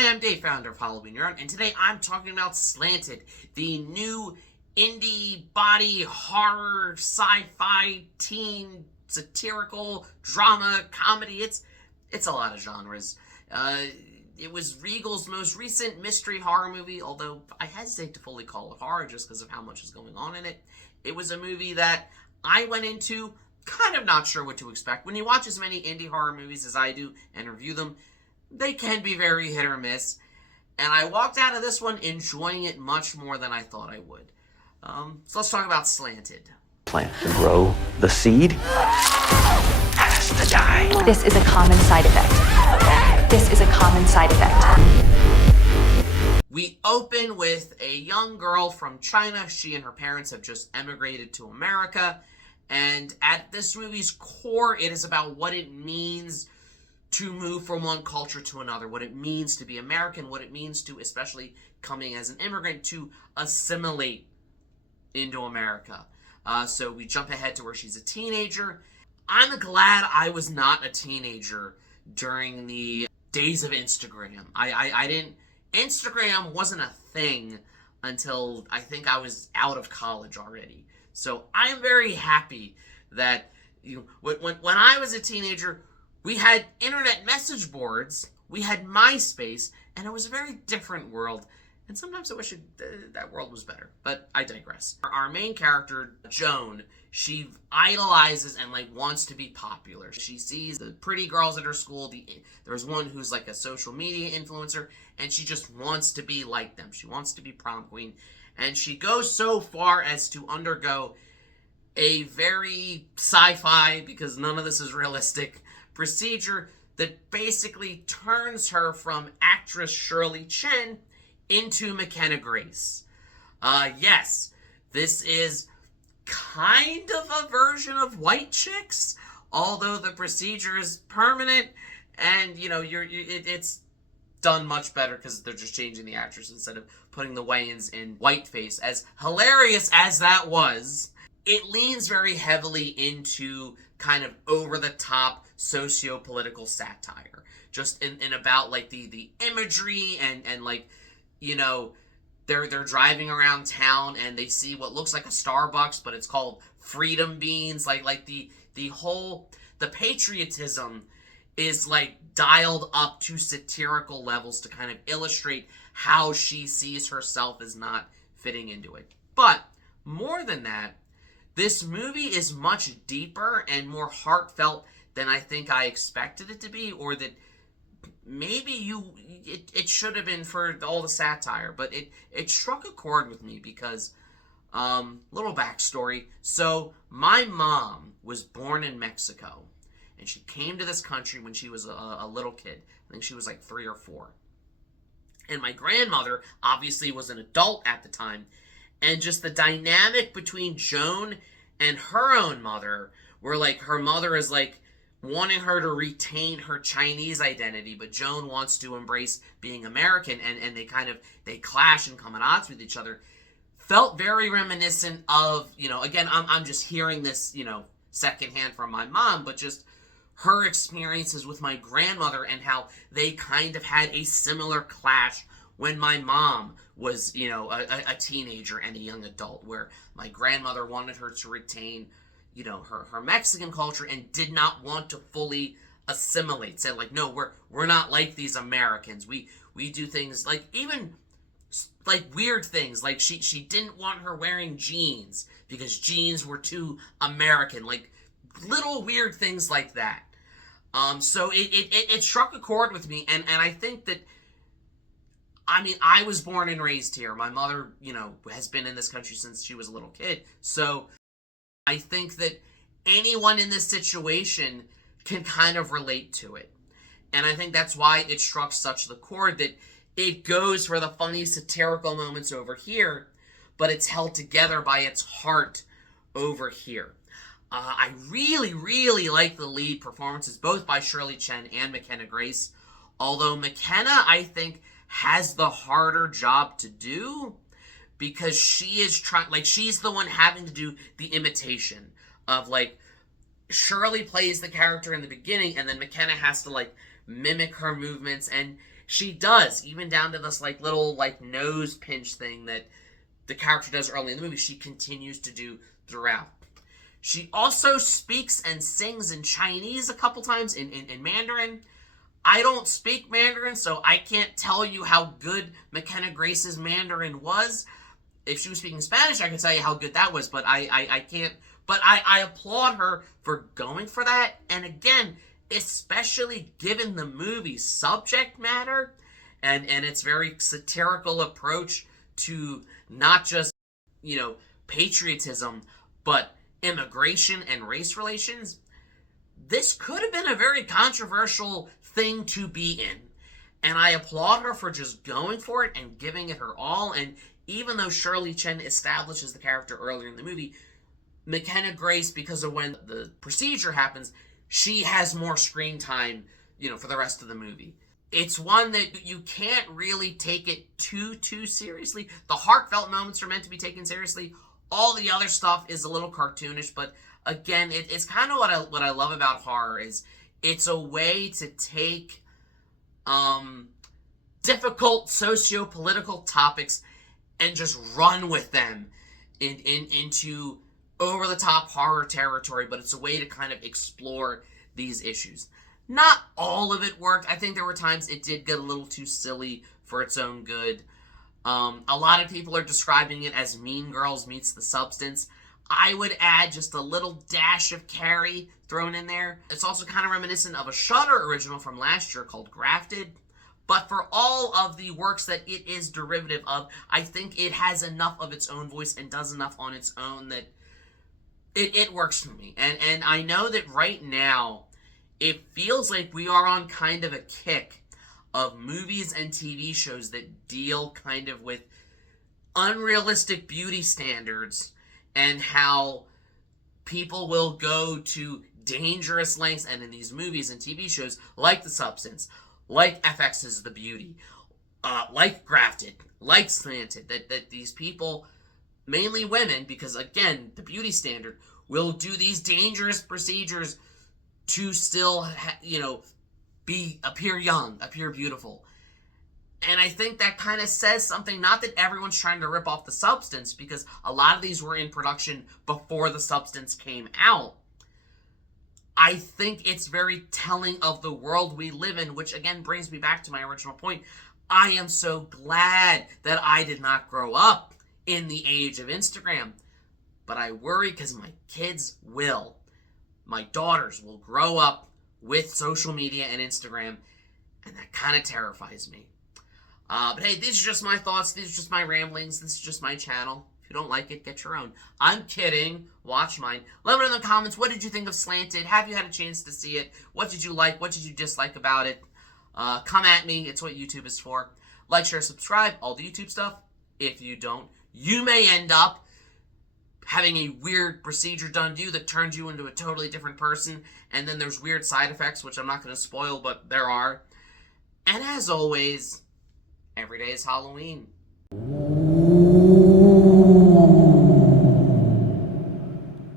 Hi, I'm Dave, founder of Halloween Yarn, and today I'm talking about Slanted, the new indie body horror, sci-fi, teen, satirical, drama, comedy. It's a lot of genres. It was Regal's most recent mystery horror movie, although I hesitate to fully call it horror just because of how much is going on in it. It was a movie that I went into kind of not sure what to expect. When you watch as many indie horror movies as I do and review them, they can be very hit or miss. And I walked out of this one enjoying it much more than I thought I would. So let's talk about Slanted. Plant to grow the seed has to die. This is a common side effect. This is a common side effect. We open with a young girl from China. She and her parents have just emigrated to America. And at this movie's core, it is about what it means to move from one culture to another, what it means to be American, what it means to, especially coming as an immigrant, to assimilate into America. So we jump ahead to where she's a teenager. I'm glad I was not a teenager during the days of Instagram. I didn't, Instagram wasn't a thing until I think I was out of college already. So I'm very happy that when I was a teenager, we had internet message boards, we had MySpace, and it was a very different world. And sometimes I wish that world was better, but I digress. Our main character, Joan, she idolizes and wants to be popular. She sees the pretty girls at her school. There's one who's like a social media influencer, and she just wants to be like them. She wants to be prom queen, and she goes so far as to undergo a very sci-fi, because none of this is realistic, procedure that basically turns her from actress Shirley Chen into McKenna Grace. Yes, this is kind of a version of White Chicks, although the procedure is permanent, and it's done much better because they're just changing the actress instead of putting the weigh-ins in whiteface. As hilarious as that was, it leans very heavily into kind of over-the-top sociopolitical satire, just in about the imagery and they're driving around town and they see what looks like a Starbucks, but it's called Freedom Beans. The patriotism is dialed up to satirical levels to kind of illustrate how she sees herself as not fitting into it. But more than that, this movie is much deeper and more heartfelt than I think I expected it to be, or that maybe it should have been for all the satire. But it struck a chord with me because, little backstory. So my mom was born in Mexico, and she came to this country when she was a little kid. I think she was 3 or 4. And my grandmother obviously was an adult at the time. And just the dynamic between Joan and her own mother, where her mother is wanting her to retain her Chinese identity, but Joan wants to embrace being American, and they clash and come at odds with each other, felt very reminiscent of, again, I'm just hearing this, secondhand from my mom, but just her experiences with my grandmother and how they kind of had a similar clash when my mom was, a teenager and a young adult, where my grandmother wanted her to retain, her Mexican culture and did not want to fully assimilate. Said no, we're not like these Americans. We do things even weird things. She didn't want her wearing jeans because jeans were too American. Little weird things like that. So it struck a chord with me, and I think that, I was born and raised here. My mother, has been in this country since she was a little kid. So I think that anyone in this situation can kind of relate to it. And I think that's why it struck such the chord, that it goes for the funny satirical moments over here, but it's held together by its heart over here. I really, really like the lead performances, both by Shirley Chen and McKenna Grace. Although McKenna, I think, has the harder job to do, because she is she's the one having to do the imitation of Shirley plays the character in the beginning, and then McKenna has to mimic her movements, and She does, even down to this like little like nose pinch thing that the character does early in the movie, she continues to do throughout. She also speaks and sings in Chinese a couple times, in Mandarin. I don't speak Mandarin, so I can't tell you how good McKenna Grace's Mandarin was. If she was speaking Spanish, I could tell you how good that was, but I can't. But I applaud her for going for that. And again, especially given the movie's subject matter and its very satirical approach to not just, patriotism, but immigration and race relations, this could have been a very controversial thing to be in. And I applaud her for just going for it and giving it her all. And even though Shirley Chen establishes the character earlier in the movie, McKenna Grace, because of when the procedure happens, she has more screen time, for the rest of the movie. It's one that you can't really take it too seriously. The heartfelt moments are meant to be taken seriously. All the other stuff is a little cartoonish, but again, it's kind of what I love about horror is it's a way to take difficult socio-political topics and just run with them into over-the-top horror territory, but it's a way to kind of explore these issues. Not all of it worked. I think there were times it did get a little too silly for its own good. A lot of people are describing it as Mean Girls meets The Substance. I would add just a little dash of Carrie thrown in there. It's also kind of reminiscent of a Shudder original from last year called Grafted. But for all of the works that it is derivative of, I think it has enough of its own voice and does enough on its own that it works for me. And I know that right now, it feels like we are on kind of a kick of movies and TV shows that deal kind of with unrealistic beauty standards and how people will go to dangerous lengths, and in these movies and TV shows like The Substance, like FX's The Beauty, like Grafted, like Slanted, that these people, mainly women, because again, the beauty standard, will do these dangerous procedures to still, appear young, appear beautiful. And I think that kind of says something, not that everyone's trying to rip off The Substance, because a lot of these were in production before The Substance came out. I think it's very telling of the world we live in, which again brings me back to my original point. I am so glad that I did not grow up in the age of Instagram. But I worry because my kids will. My daughters will grow up with social media and Instagram, and that kind of terrifies me. But hey, these are just my thoughts. These are just my ramblings. This is just my channel. If you don't like it, get your own. I'm kidding. Watch mine. Let me know in the comments, what did you think of Slanted? Have you had a chance to see it? What did you like? What did you dislike about it? Come at me. It's what YouTube is for. Like, share, subscribe. All the YouTube stuff. If you don't, you may end up having a weird procedure done to you that turns you into a totally different person. And then there's weird side effects, which I'm not going to spoil, but there are. And as always, every day is Halloween.